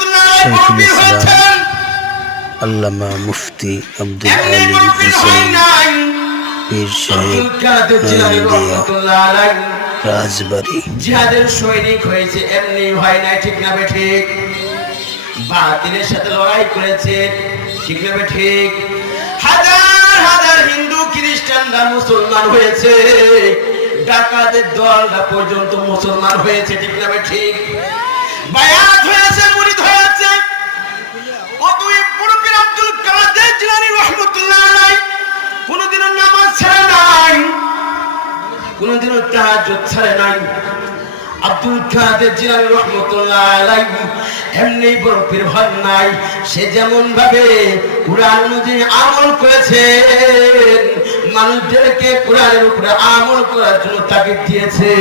শাইখুল ইসলাম আল্লামা মুফতি আব্দুল আলিম হোসেন পীর সাহেব রাজবাড়ী জিহাদের সৈনিক হয়েছে, এমনি হয় না, ঠিক না ঠিক? বাতিলের সাথে লড়াই করেছে, ঠিক না ঠিক? হাজার হাজার হিন্দু খ্রিস্টানরা মুসলমান হয়েছে, ডাকাতের দলটা পর্যন্ত মুসলমান হয়েছে, ঠিক না ঠিক? বায়াত হয়েছে, মুরিদ হয়েছে। অতএব পীর আব্দুল কাদের জিলানী রাহমাতুল্লাহ আলাইহি কোনদিনও নামাজ ছাড়ে নাই, কোনদিনও তাহাজ্জুদ ছাড়ে নাই। আব্দুল কাদের জিলানী রাহমাতুল্লাহ আলাইহি এমনি বড় পীর হন নাই, সে যেমন ভাবে কুরআন অনুযায়ী আমল করেছেন, মানুষদেরকে কুরআনের উপরে আমল করার জন্য তাগিদ দিয়েছে।